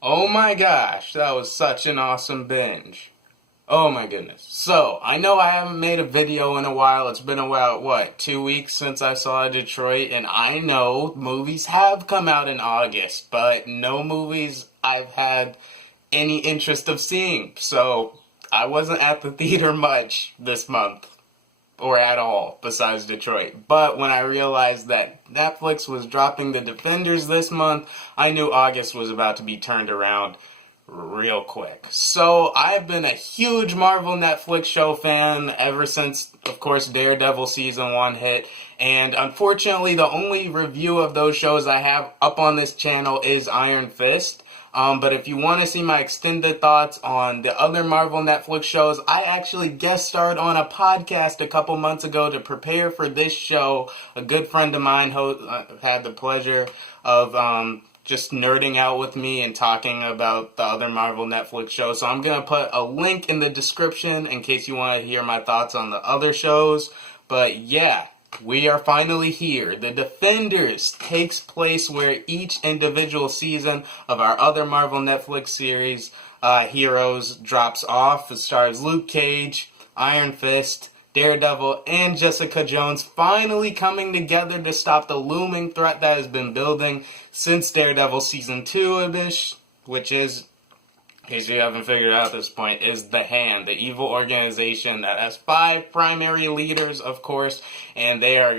Oh my gosh, that was such an awesome binge. Oh my goodness. So, I know I haven't made a video in a while. It's been about, what, 2 weeks since I saw Detroit, and I know movies have come out in August, but no movies I've had any interest of seeing. So, I wasn't at the theater much this month or at all besides Detroit. But when I realized that Netflix was dropping The Defenders this month, I knew August was about to be turned around real quick. So I've been a huge Marvel Netflix show fan ever since, of course, Daredevil season 1 hit. And unfortunately, the only review of those shows I have up on this channel is Iron Fist. But if you want to see my extended thoughts on the other Marvel Netflix shows, I actually guest starred on a podcast a couple months ago to prepare for this show. A good friend of mine had the pleasure of just nerding out with me and talking about the other Marvel Netflix shows. So I'm going to put a link in the description in case you want to hear my thoughts on the other shows. But yeah, we are finally here. The Defenders takes place where each individual season of our other Marvel Netflix series, Heroes, drops off. It stars Luke Cage, Iron Fist, Daredevil, and Jessica Jones finally coming together to stop the looming threat that has been building since Daredevil Season 2-ish, which is, in case you haven't figured it out at this point, is the Hand, the evil organization that has 5 primary leaders, of course, and they are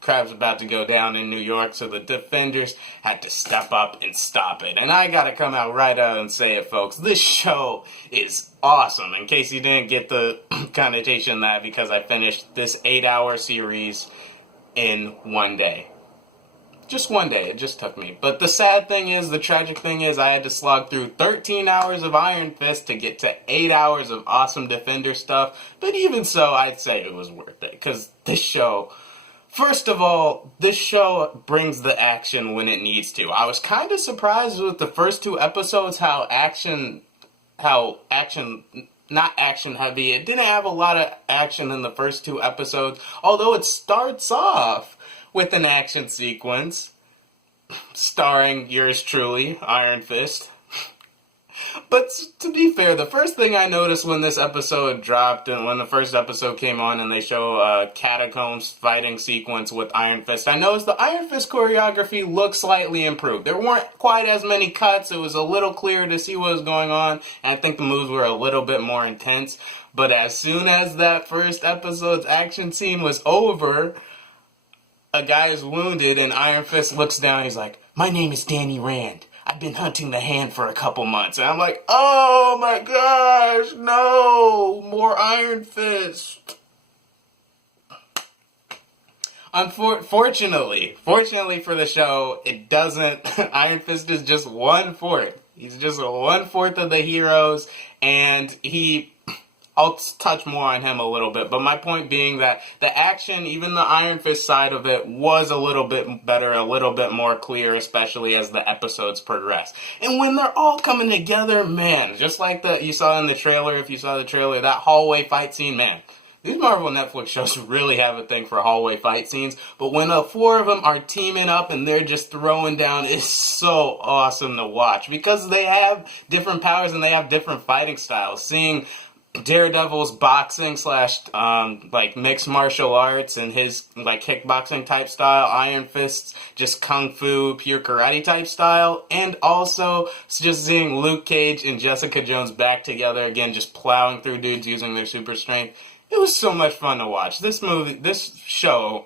crap's about to go down in New York, so the Defenders had to step up and stop it. And I gotta come out right out and say it, folks. This show is awesome, in case you didn't get the connotation that because I finished this 8-hour series in one day. Just one day, it just took me. But the sad thing is, the tragic thing is, I had to slog through 13 hours of Iron Fist to get to 8 hours of awesome Defender stuff. But even so, I'd say it was worth it. Because this show, first of all, this show brings the action when it needs to. I was kind of surprised with the first 2 episodes how not action heavy. It didn't have a lot of action in the first 2 episodes. Although it starts off with an action sequence starring yours truly, Iron Fist. But to be fair, the first thing I noticed when this episode dropped and when the first episode came on and they show a Catacombs fighting sequence with Iron Fist, I noticed the Iron Fist choreography looked slightly improved. There weren't quite as many cuts. It was a little clearer to see what was going on, and I think the moves were a little bit more intense. But as soon as that first episode's action scene was over, a guy is wounded and Iron Fist looks down and he's like, "My name is Danny Rand. I've been hunting the Hand for a couple months." And I'm like, oh my gosh, no, more Iron Fist. Fortunately for the show, it doesn't, Iron Fist is just 1/4. He's just 1/4 of the heroes, and I'll touch more on him a little bit, but my point being that the action, even the Iron Fist side of it, was a little bit better, a little bit more clear, especially as the episodes progress. And when they're all coming together, man, just like you saw in the trailer, if you saw the trailer, that hallway fight scene, man, these Marvel Netflix shows really have a thing for hallway fight scenes, but when the 4 of them are teaming up and they're just throwing down, it's so awesome to watch, because they have different powers and they have different fighting styles. Seeing Daredevil's boxing slash mixed martial arts and his kickboxing type style, Iron Fist's just kung fu pure karate type style, and also just seeing Luke Cage and Jessica Jones back together again, just plowing through dudes using their super strength. It was so much fun to watch. This show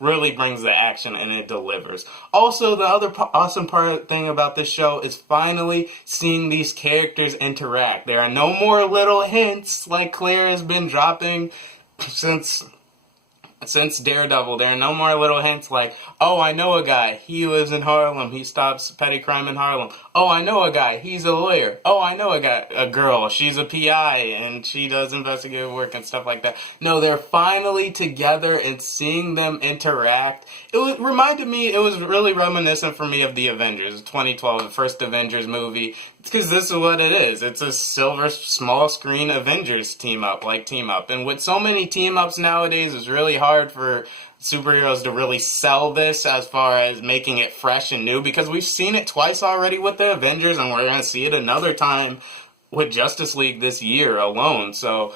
really brings the action and it delivers. Also, the other awesome thing about this show is finally seeing these characters interact. There are no more little hints like Claire has been dropping since Daredevil. There are no more little hints like, oh, I know a guy, he lives in Harlem, he stops petty crime in Harlem. Oh, I know a guy, he's a lawyer. Oh, I know a girl, she's a PI and she does investigative work and stuff like that. No, they're finally together and seeing them interact. It reminded me, it was really reminiscent for me of the Avengers, 2012, the first Avengers movie. Because this is what it is. It's a silver small screen Avengers team up. And with so many team ups nowadays, it's really hard hard for superheroes to really sell this as far as making it fresh and new, because we've seen it twice already with the Avengers, and we're going to see it another time with Justice League this year alone. So,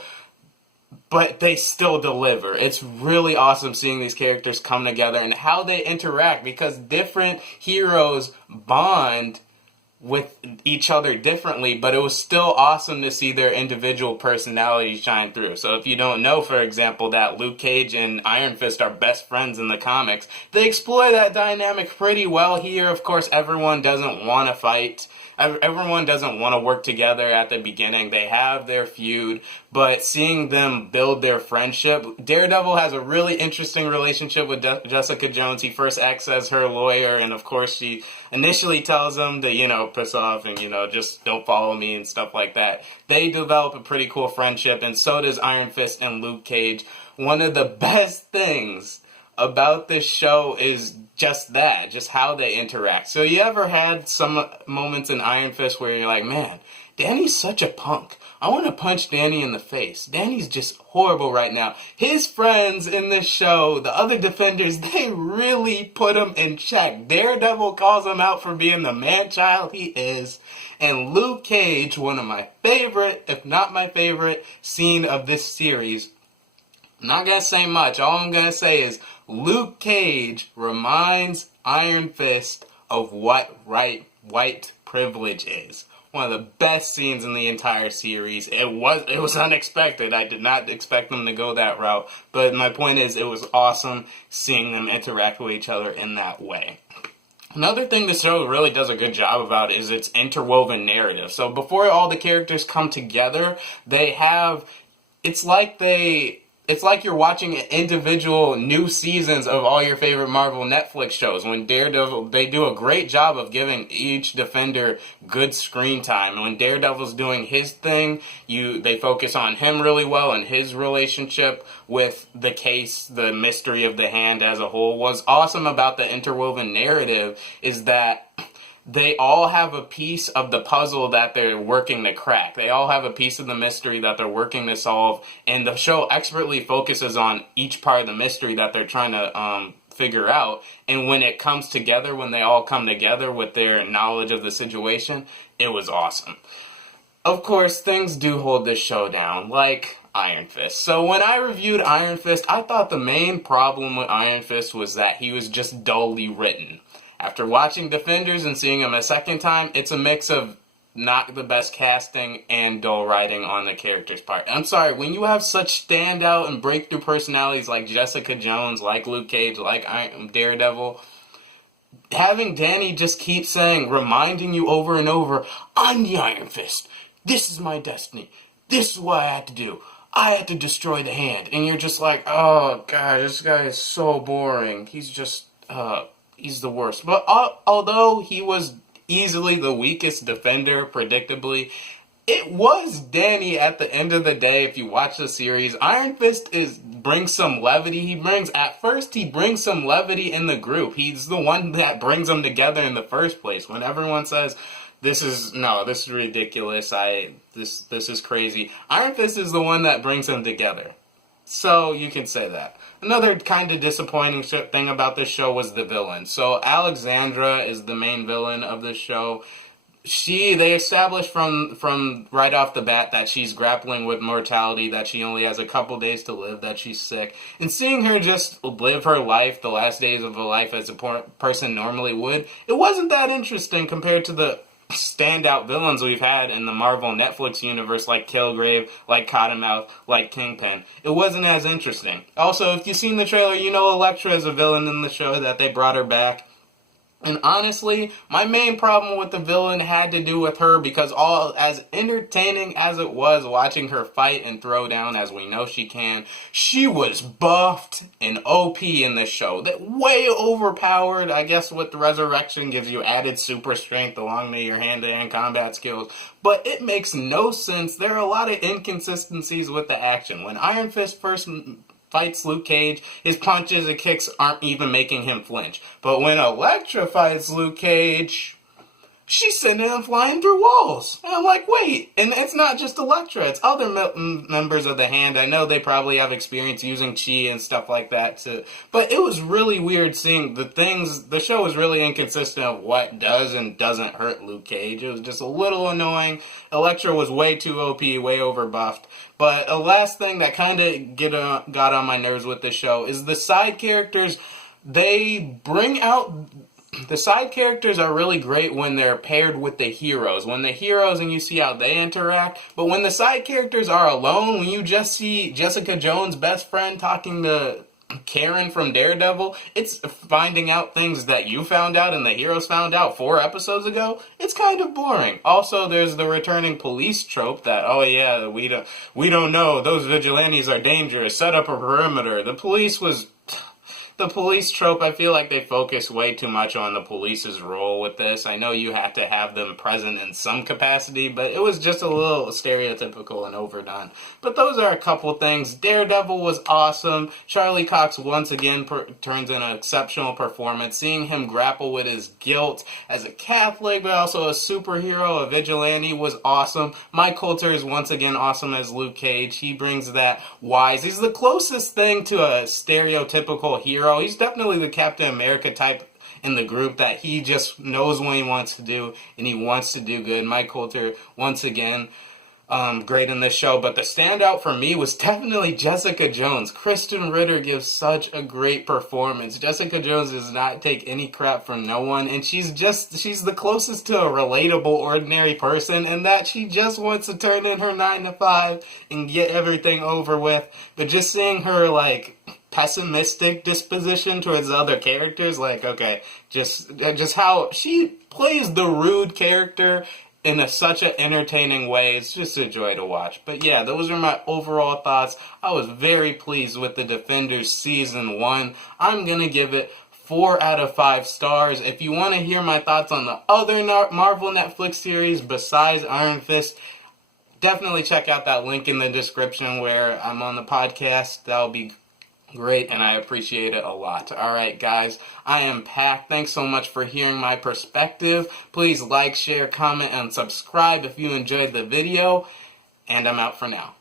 but they still deliver. It's really awesome seeing these characters come together and how they interact, because different heroes bond with each other differently, but it was still awesome to see their individual personalities shine through. So if you don't know, for example, that Luke Cage and Iron Fist are best friends in the comics, they explore that dynamic pretty well here. Of course, everyone doesn't want to fight. Everyone doesn't want to work together at the beginning. They have their feud, but seeing them build their friendship, Daredevil has a really interesting relationship with Jessica Jones. He first acts as her lawyer, and of course she initially tells him to, piss off and, just don't follow me and stuff like that. They develop a pretty cool friendship, and so does Iron Fist and Luke Cage. One of the best things about this show is just that, just how they interact. So you ever had some moments in Iron Fist where you're like, man, Danny's such a punk. I want to punch Danny in the face. Danny's just horrible right now. His friends in this show, the other Defenders, they really put him in check. Daredevil calls him out for being the man-child he is. And Luke Cage, one of my favorite, if not my favorite, scene of this series. I'm not going to say much. All I'm going to say is Luke Cage reminds Iron Fist of what white privilege is. One of the best scenes in the entire series. It was unexpected. I did not expect them to go that route. But my point is, it was awesome seeing them interact with each other in that way. Another thing the show really does a good job about is its interwoven narrative. So before all the characters come together, it's like you're watching individual new seasons of all your favorite Marvel Netflix shows. When Daredevil, they do a great job of giving each Defender good screen time. And when Daredevil's doing his thing, they focus on him really well, and his relationship with the case, the mystery of the hand as a whole. What's awesome about the interwoven narrative is that they all have a piece of the puzzle that they're working to crack. They all have a piece of the mystery that they're working to solve, and the show expertly focuses on each part of the mystery that they're trying to figure out. And when it comes together, when they all come together with their knowledge of the situation, it was awesome. Of course, things do hold this show down, like Iron Fist. So when I reviewed Iron Fist, I thought the main problem with Iron Fist was that he was just dully written. After watching Defenders and seeing him a second time, it's a mix of not the best casting and dull writing on the character's part. I'm sorry, when you have such standout and breakthrough personalities like Jessica Jones, like Luke Cage, like Daredevil, having Danny just keep reminding you over and over, I'm the Iron Fist. This is my destiny. This is what I had to do. I had to destroy the hand. And you're just like, oh, God, this guy is so boring. He's just, he's the worst. But although he was easily the weakest Defender, predictably, it was Danny at the end of the day. If you watch the series, Iron Fist brings some levity. At first he brings some levity in the group. He's the one that brings them together in the first place. When everyone says, this is ridiculous, this is crazy, Iron Fist is the one that brings them together. So you can say that. Another kind of disappointing thing about this show was the villain. So Alexandra is the main villain of this show. They established from right off the bat that she's grappling with mortality, that she only has a couple days to live, that she's sick. And seeing her just live her life, the last days of her life as a person normally would, it wasn't that interesting compared to the standout villains we've had in the Marvel Netflix universe, like Kilgrave, like Cottonmouth, like Kingpin. It wasn't as interesting. Also, if you've seen the trailer, you know Elektra is a villain in the show, that they brought her back. And honestly, my main problem with the villain had to do with her, because as entertaining as it was watching her fight and throw down, as we know she can, she was buffed and OP in this show. That way overpowered. I guess with the resurrection gives you added super strength along with your hand-to-hand combat skills. But it makes no sense. There are a lot of inconsistencies with the action. When Iron Fist first fights Luke Cage, his punches and kicks aren't even making him flinch. But when Elektra fights Luke Cage, she's sending them flying through walls. And I'm like, wait. And it's not just Elektra, it's other members of the Hand. I know they probably have experience using chi and stuff like that too. But it was really weird seeing the show was really inconsistent of what does and doesn't hurt Luke Cage. It was just a little annoying. Elektra was way too OP, way overbuffed. But a last thing that kind of got on my nerves with this show is the side characters. They bring out... The side characters are really great when they're paired with the heroes. When the heroes and you see how they interact. But when the side characters are alone, when you just see Jessica Jones' best friend talking to Karen from Daredevil, it's finding out things that you found out and the heroes found out 4 episodes ago. It's kind of boring. Also, there's the returning police trope that, oh yeah, we don't know. Those vigilantes are dangerous. Set up a perimeter. The police trope, I feel like they focus way too much on the police's role with this. I know you have to have them present in some capacity, but it was just a little stereotypical and overdone. But those are a couple things. Daredevil was awesome. Charlie Cox once again turns in an exceptional performance. Seeing him grapple with his guilt as a Catholic, but also a superhero, a vigilante, was awesome. Mike Colter is once again awesome as Luke Cage. He brings that wise. He's the closest thing to a stereotypical hero. He's definitely the Captain America type in the group that he just knows what he wants to do and he wants to do good. Mike Colter, once again, great in this show. But the standout for me was definitely Jessica Jones. Kristen Ritter gives such a great performance. Jessica Jones does not take any crap from no one, and she's the closest to a relatable, ordinary person in that she just wants to turn in her 9 to 5 and get everything over with. But just seeing her, like, pessimistic disposition towards the other characters, like, okay, just how she plays the rude character in such an entertaining way. It's just a joy to watch. But yeah, those are my overall thoughts. I was very pleased with The Defenders Season 1. I'm gonna give it 4 out of 5 stars. If you want to hear my thoughts on the other Marvel Netflix series besides Iron Fist, definitely check out that link in the description where I'm on the podcast. That'll be great, and I appreciate it a lot. Alright, guys, I am Pac. Thanks so much for hearing my perspective. Please like, share, comment, and subscribe if you enjoyed the video, and I'm out for now.